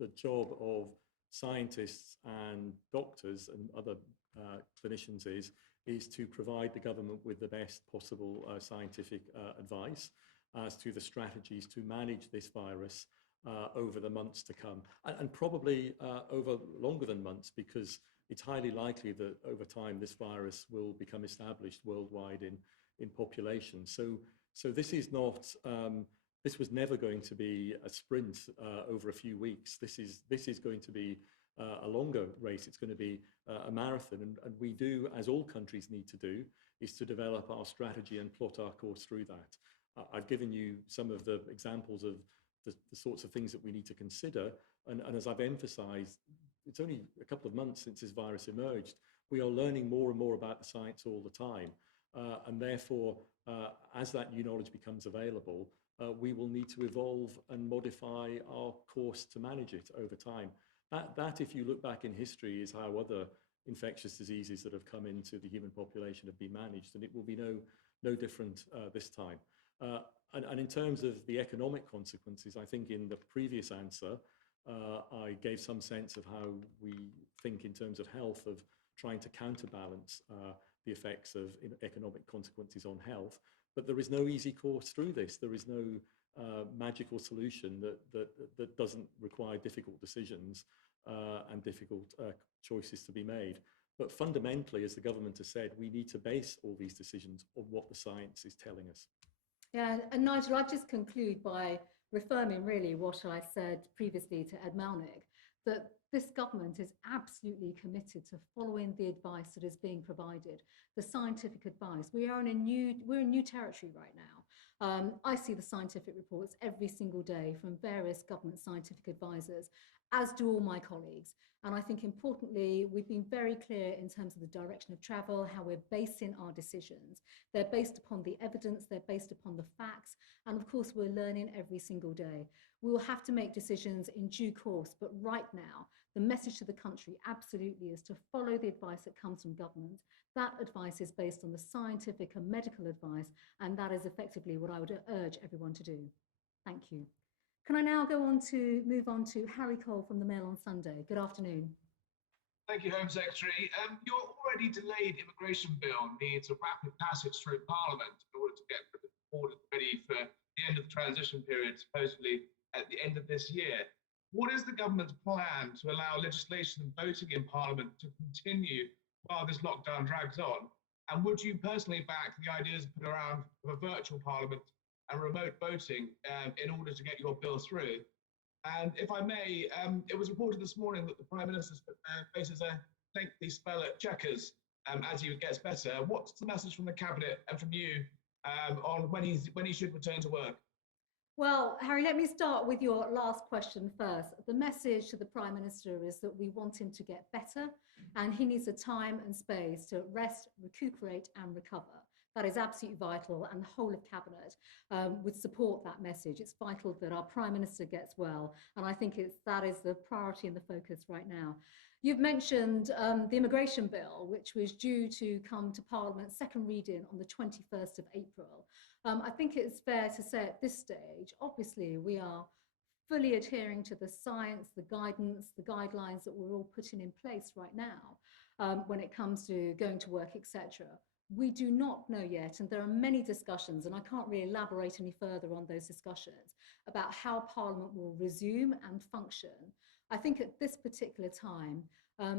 the job of scientists and doctors and other clinicians is to provide the government with the best possible scientific advice as to the strategies to manage this virus over the months to come, and probably over longer than months, because it's highly likely that over time this virus will become established worldwide in population. So this is not. This was never going to be a sprint over a few weeks. This is going to be a longer race. It's going to be a marathon, and we do, as all countries need to do, is to develop our strategy and plot our course through that. I've given you some of the examples of the sorts of things that we need to consider, and as I've emphasised, it's only a couple of months since this virus emerged. We are learning more and more about the science all the time, and therefore, as that new knowledge becomes available, we will need to evolve and modify our course to manage it over time. That, if you look back in history, is how other infectious diseases that have come into the human population have been managed, and it will be no different this time. And in terms of the economic consequences, I think in the previous answer, I gave some sense of how we think in terms of health, of trying to counterbalance the effects of economic consequences on health. But there is no easy course through this. There is no magical solution that doesn't require difficult decisions and difficult choices to be made. But fundamentally, as the government has said, we need to base all these decisions on what the science is telling us. Yeah, and Nigel, I'd just conclude by reaffirming really what I said previously to Ed Malnick, that this government is absolutely committed to following the advice that is being provided, the scientific advice. We're in new territory right now. I see the scientific reports every single day from various government scientific advisors, as do all my colleagues. And I think importantly, we've been very clear in terms of the direction of travel, how we're basing our decisions. They're based upon the evidence, they're based upon the facts, and of course, we're learning every single day. We will have to make decisions in due course, but right now, the message to the country absolutely is to follow the advice that comes from government. That advice is based on the scientific and medical advice, and that is effectively what I would urge everyone to do. Thank you. Can I now move on to Harry Cole from the Mail on Sunday? Good afternoon. Thank you, Home Secretary. Your already delayed immigration bill needs a rapid passage through Parliament in order to get ordered ready for the end of the transition period, supposedly at the end of this year. What is the government's plan to allow legislation and voting in Parliament to continue while this lockdown drags on? And would you personally back the ideas put around of a virtual Parliament and remote voting in order to get your bill through? And if I may, it was reported this morning that the Prime Minister faces a lengthy spell at checkers as he gets better. What's the message from the Cabinet and from you on when he should return to work? Well, Harry, let me start with your last question first. The message to the Prime Minister is that we want him to get better, and he needs the time and space to rest, recuperate and recover. That is absolutely vital, and the whole of Cabinet would support that message. It's vital that our Prime Minister gets well, and I think that is the priority and the focus right now. You've mentioned the immigration bill, which was due to come to Parliament second reading on the 21st of April. I think it's fair to say at this stage, obviously, we are fully adhering to the science, the guidance, the guidelines that we're all putting in place right now when it comes to going to work, etc. we do not know yet, and there are many discussions, and I can't really elaborate any further on those discussions, about how Parliament will resume and function. I think at this particular time,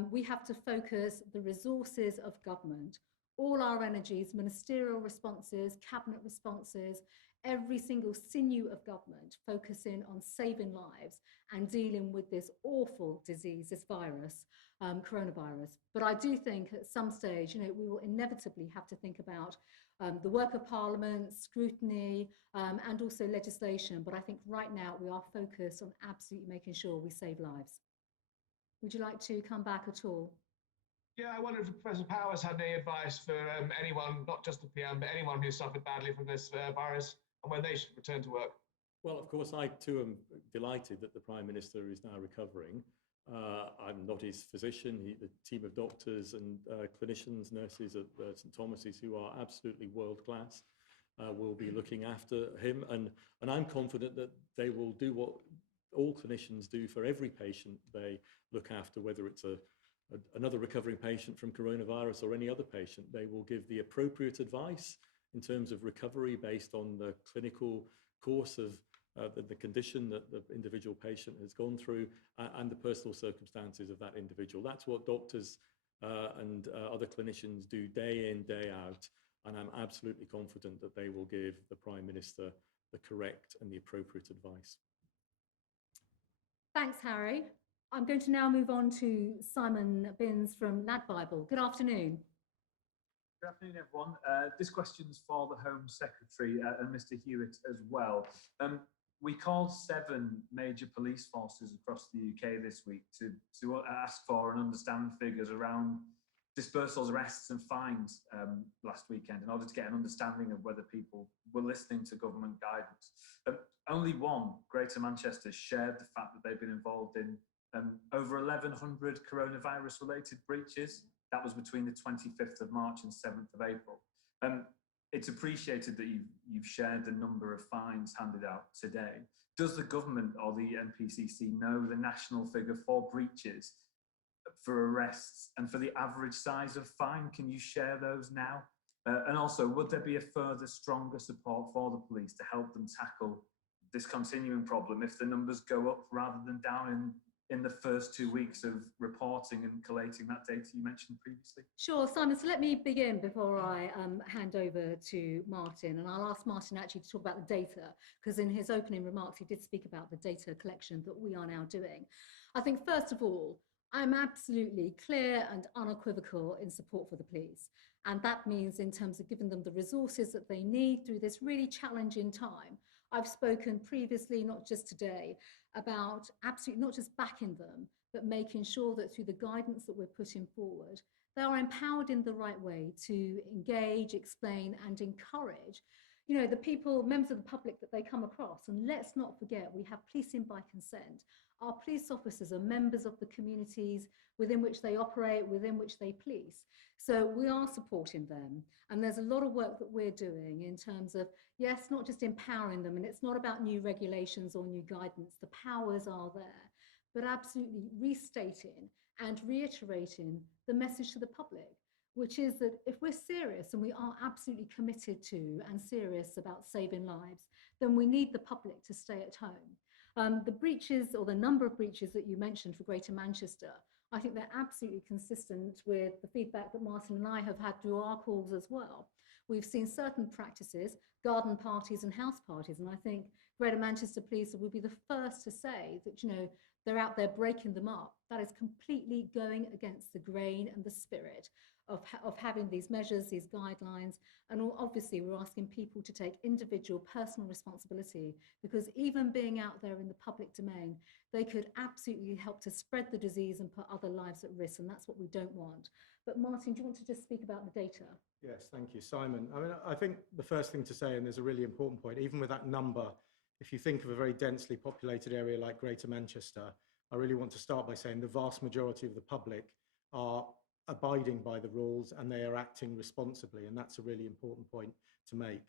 we have to focus the resources of government, all our energies, ministerial responses, cabinet responses, every single sinew of government focusing on saving lives and dealing with this awful disease, this virus, coronavirus. But I do think at some stage, we will inevitably have to think about the work of Parliament, scrutiny, and also legislation. But I think right now we are focused on absolutely making sure we save lives. Would you like to come back at all? Yeah, I wonder if Professor Powers had any advice for anyone, not just the PM, but anyone who suffered badly from this virus, and when they should return to work. Well, of course, I too am delighted that the Prime Minister is now recovering. I'm not his physician. The team of doctors and clinicians, nurses at St Thomas's, who are absolutely world class, will be looking after him. And I'm confident that they will do what all clinicians do for every patient they look after, whether it's another recovering patient from coronavirus or any other patient. They will give the appropriate advice in terms of recovery based on the clinical course of the condition that the individual patient has gone through and the personal circumstances of that individual. That's what doctors and other clinicians do day in, day out. And I'm absolutely confident that they will give the Prime Minister the correct and the appropriate advice. Thanks, Harry. I'm going to now move on to Simon Binns from Lad Bible. Good afternoon. Good afternoon, everyone. This question's for the Home Secretary and Mr. Hewitt as well. We called 7 major police forces across the UK this week to ask for and understand figures around dispersals, arrests and fines last weekend in order to get an understanding of whether people were listening to government guidance. Only one, Greater Manchester, shared the fact that they've been involved in over 1,100 coronavirus-related breaches. That was between the 25th of March and 7th of April. It's appreciated that you've shared the number of fines handed out today. Does the government or the NPCC know the national figure for breaches, for arrests, and for the average size of fine? Can you share those now? And also, would there be a further stronger support for the police to help them tackle this continuing problem if the numbers go up rather than down in the first 2 weeks of reporting and collating that data you mentioned previously? Sure, Simon, so let me begin before I hand over to Martin, and I'll ask Martin actually to talk about the data, because in his opening remarks he did speak about the data collection that we are now doing. I think first of all, I'm absolutely clear and unequivocal in support for the police, and that means in terms of giving them the resources that they need through this really challenging time. I've spoken previously, not just today, about absolutely not just backing them, but making sure that through the guidance that we're putting forward, they are empowered in the right way to engage, explain, and encourage, the people, members of the public that they come across. And let's not forget, we have policing by consent. Our police officers are members of the communities within which they operate, within which they police. So we are supporting them. And there's a lot of work that we're doing in terms of, yes, not just empowering them, and it's not about new regulations or new guidance, the powers are there, but absolutely restating and reiterating the message to the public, which is that if we're serious, and we are absolutely committed to and serious about saving lives, then we need the public to stay at home. The breaches, or the number of breaches that you mentioned for Greater Manchester, I think they're absolutely consistent with the feedback that Martin and I have had through our calls as well. We've seen certain practices, garden parties and house parties, and I think Greater Manchester Police would be the first to say that, they're out there breaking them up. That is completely going against the grain and the spirit of having these measures, these guidelines. And obviously we're asking people to take individual personal responsibility, because even being out there in the public domain, they could absolutely help to spread the disease and put other lives at risk, and that's what we don't want. But Martin, do you want to just speak about the data? Yes, thank you, Simon. I think the first thing to say, and there's a really important point, even with that number, if you think of a very densely populated area like Greater Manchester, I really want to start by saying the vast majority of the public are abiding by the rules and they are acting responsibly, and that's a really important point to make.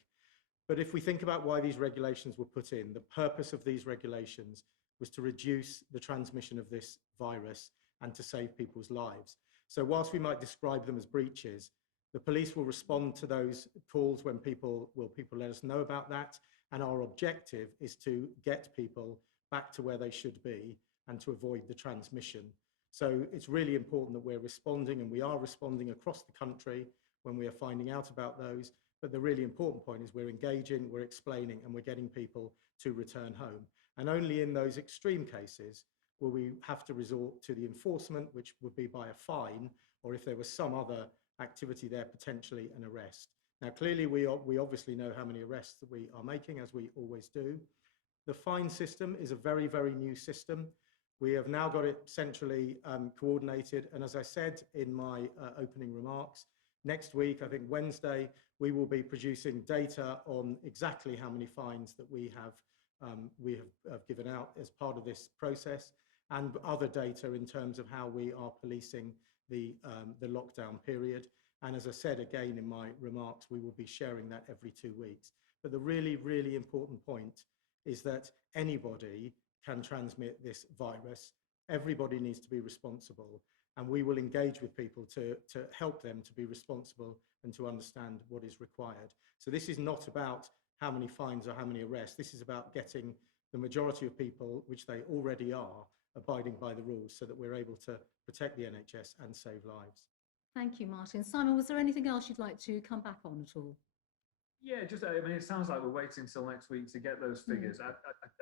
But if we think about why these regulations were put in, the purpose of these regulations was to reduce the transmission of this virus and to save people's lives. So whilst we might describe them as breaches, The police will respond to those calls when people let us know about that. And our objective is to get people back to where they should be and to avoid the transmission. So it's really important that we're responding, and we are responding across the country when we are finding out about those. But the really important point is we're engaging, we're explaining, and we're getting people to return home. And only in those extreme cases will we have to resort to the enforcement, which would be by a fine, or if there was some other activity there, potentially an arrest. Now, clearly, we obviously know how many arrests that we are making, as we always do. The fine system is a very, very new system. We have now got it centrally coordinated. And as I said in my opening remarks, next week, I think Wednesday, we will be producing data on exactly how many fines that we have given out as part of this process, and other data in terms of how we are policing the lockdown period. And as I said again in my remarks, we will be sharing that every 2 weeks. But the really, really important point is that anybody can transmit this virus. Everybody needs to be responsible, and we will engage with people to help them to be responsible and to understand what is required. So this is not about how many fines or how many arrests. This is about getting the majority of people, which they already are, abiding by the rules so that we're able to protect the NHS and save lives. Thank you, Martin. Simon, was there anything else you'd like to come back on at all? Yeah, just, I mean, it sounds like we're waiting until next week to get those figures. I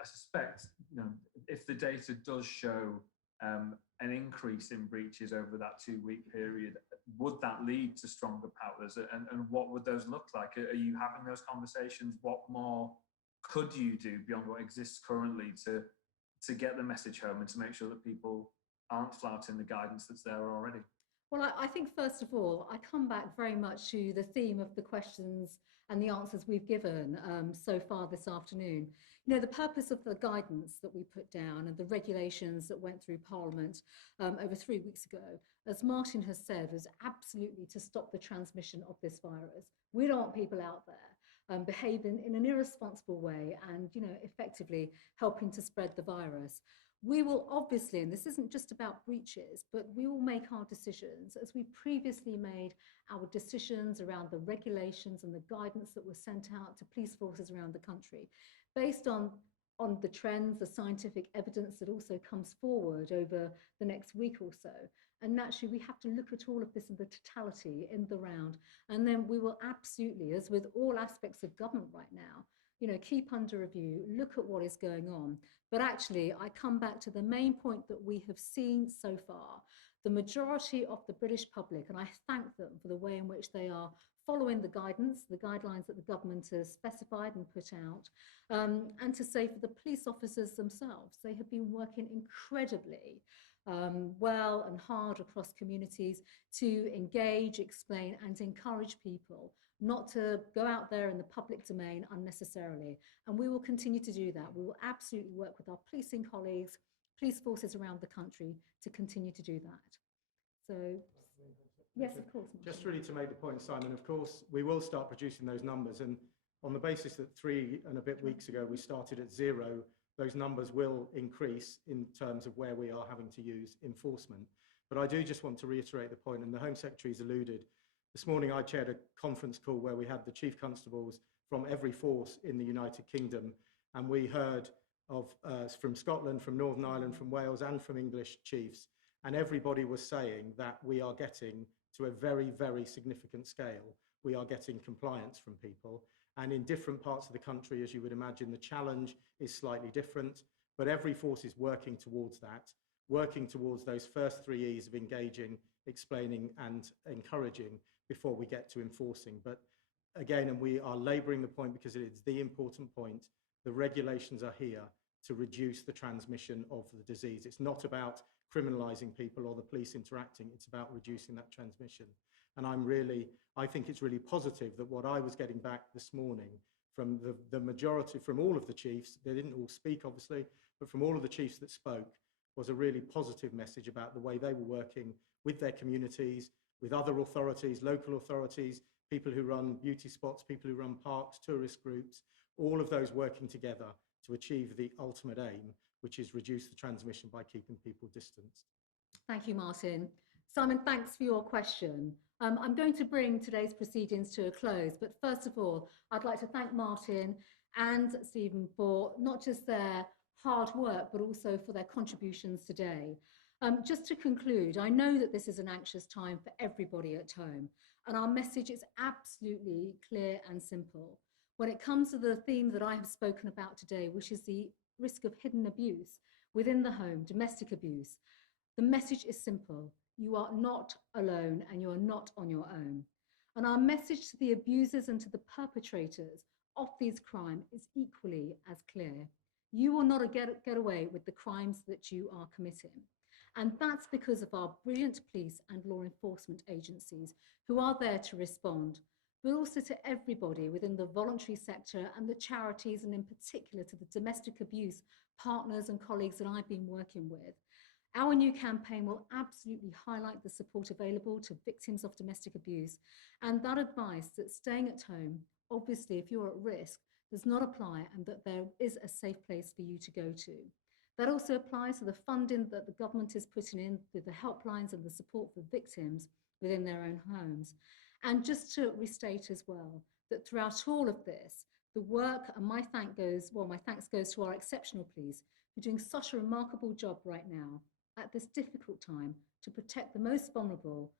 suspect, you know, if the data does show an increase in breaches over that 2-week period, would that lead to stronger powers? And what would those look like? Are you having those conversations? What more could you do beyond what exists currently to get the message home and to make sure that people aren't flouting the guidance that's there already? Well, I think, first of all, I come back very much to the theme of the questions and the answers we've given so far this afternoon. You know, the purpose of the guidance that we put down and the regulations that went through Parliament over 3 weeks ago, as Martin has said, was absolutely to stop the transmission of this virus. We don't want people out there behaving in an irresponsible way and, you know, effectively helping to spread the virus. We will obviously, and this isn't just about breaches, but we will make our decisions as we previously made our decisions around the regulations and the guidance that was sent out to police forces around the country, based on the trends, the scientific evidence that also comes forward over the next week or so. And naturally, we have to look at all of this in the totality, in the round. And then we will absolutely, as with all aspects of government right now, you know, keep under review, look at what is going on. But actually, I come back to the main point that we have seen so far. The majority of the British public, and I thank them for the way in which they are following the guidance, the guidelines that the government has specified and put out, and to say for the police officers themselves, they have been working incredibly well and hard across communities to engage, explain, and encourage people not to go out there in the public domain unnecessarily. And we will continue to do that. We will absolutely work with our policing colleagues, police forces around the country to continue to do that. So, yes, of course. Martin. Just really to make the point, Simon, of course, we will start producing those numbers. And on the basis that 3 and a bit weeks ago, we started at 0, those numbers will increase in terms of where we are having to use enforcement. But I do just want to reiterate the point, and the Home Secretary's alluded. This morning, I chaired a conference call where we had the chief constables from every force in the United Kingdom, and we heard of from Scotland, from Northern Ireland, from Wales, and from English chiefs, and everybody was saying that we are getting to a very, very significant scale. We are getting compliance from people, and in different parts of the country, as you would imagine, the challenge is slightly different, but every force is working towards that, working towards those first 3 E's of engaging, explaining, and encouraging before we get to enforcing. But again, and we are labouring the point because it is the important point, the regulations are here to reduce the transmission of the disease. It's not about criminalising people or the police interacting, it's about reducing that transmission. And I think it's really positive that what I was getting back this morning from the majority, from all of the chiefs, they didn't all speak obviously, but from all of the chiefs that spoke, was a really positive message about the way they were working with their communities, with other authorities, local authorities, people who run beauty spots, people who run parks, tourist groups, all of those working together to achieve the ultimate aim, which is reduce the transmission by keeping people distanced. Thank you, Martin. Simon, thanks for your question. I'm going to bring today's proceedings to a close, but first of all, I'd like to thank Martin and Stephen for not just their hard work, but also for their contributions today. Just to conclude, I know that this is an anxious time for everybody at home, and our message is absolutely clear and simple. When it comes to the theme that I have spoken about today, which is the risk of hidden abuse within the home, domestic abuse, the message is simple. You are not alone and you are not on your own. And our message to the abusers and to the perpetrators of these crimes is equally as clear. You will not get away with the crimes that you are committing. And that's because of our brilliant police and law enforcement agencies who are there to respond, but also to everybody within the voluntary sector and the charities, and in particular to the domestic abuse partners and colleagues that I've been working with. Our new campaign will absolutely highlight the support available to victims of domestic abuse, and that advice that staying at home, obviously if you're at risk, does not apply, and that there is a safe place for you to go to. That also applies to the funding that the government is putting in through the helplines and the support for victims within their own homes. And just to restate as well, that throughout all of this, the work, and my thanks goes to our exceptional police who are doing such a remarkable job right now at this difficult time to protect the most vulnerable,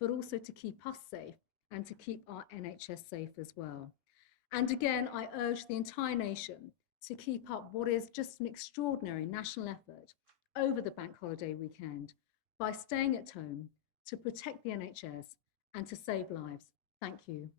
but also to keep us safe and to keep our NHS safe as well. And again, I urge the entire nation to keep up what is just an extraordinary national effort over the bank holiday weekend by staying at home to protect the NHS and to save lives. Thank you.